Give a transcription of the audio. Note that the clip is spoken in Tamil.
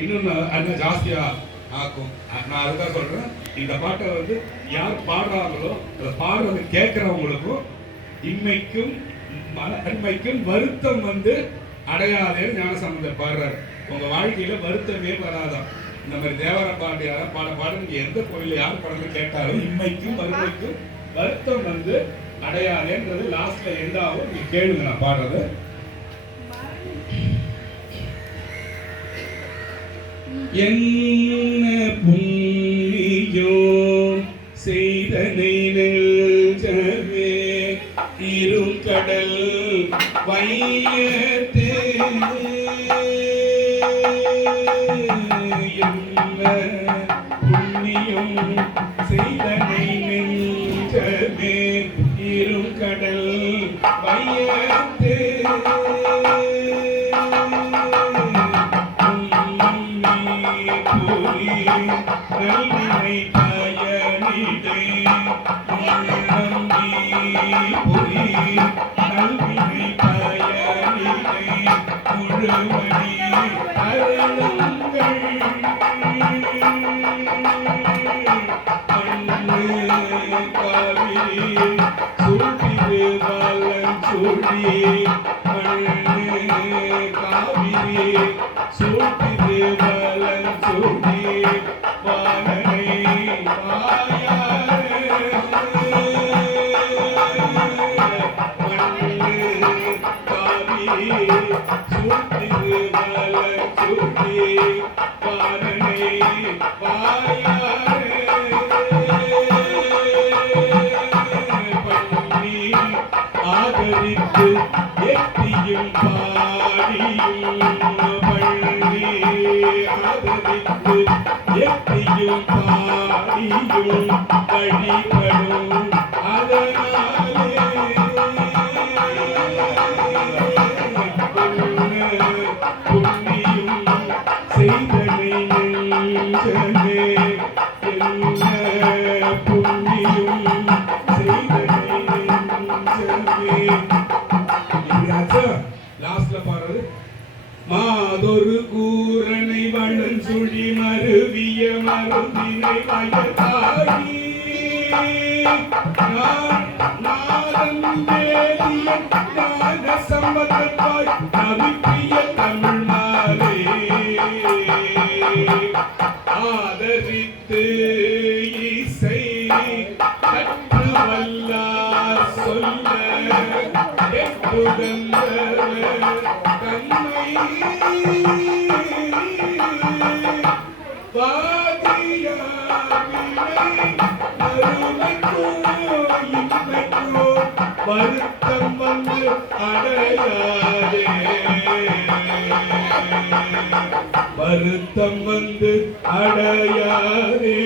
இன்னொன்று அது ஜாஸ்தியா ஆக்கும். நான் அதுதான் சொல்றேன், இந்த பாட்டை வந்து யார் பாடுறாங்களோ அதை பாடுறதை கேட்கிறவங்களுக்கும் இன்மைக்கும் அன்மைக்கும் வருத்தம் வந்து அடையாதே ஞானசம்பந்தர் பாடுறாரு. உங்க வாழ்க்கையில வருத்தமே வராதான். இந்த மாதிரி தேவர பாட்டு யாரும் பாட நீங்க எந்த கோயில யார் பாடல கேட்டாலும் இன்மைக்கும் வறுமைக்கும் வருத்தம் வந்து அடையாதேன்றது லாஸ்ட்ல எண்டாவும் நீங்க கேளுங்க நான் பாடுறது. என்ன புண்ணியோ செய்தனை நெஞ்சமே இருங்கடல் வையத்தே என்ன புண்ணியம் செய்தனை நெஞ்சமே இருங்கடல் வையத்தே நல்வினை பயனிடை புரி நல்வினை பயனிடை முழுமணி அருளுங்கள் மண்ணு காவிரி சூட்டிரு வலன் சூடி மண்ணு காவிரி சூட்டிரு வலன் சூடி வானனை வாயாரே மண்ணு காவிரி சூட்டிரு வலன் சூடி வானனை வாயாரே பண்ணி ஆதரித்து எட்டியும் பாடியும் பண்ணி ஆதரித்து எட்டியும் பாடியும் வழிபடும் அதனாலே புண்ணியும் செய்தனை நெஞ்சமே என்ன புண்ணியும் செய்தனை நெஞ்சமே. லாஸ்ட்ல பாடுறது மாதொரு கூரனை வளன் சுழி மருவிய மருந்தினை வயதாகி நாதன் வேதியன் ஞான சம்பந்தத்தாய் நவிப்பிய தமிழ் மாலே ஆதரித்து இசை கற்று வல்லார் சொல்ல தன்மை வருத்தம் வந்து அடையாதே வருத்தம் வந்து அடையாதே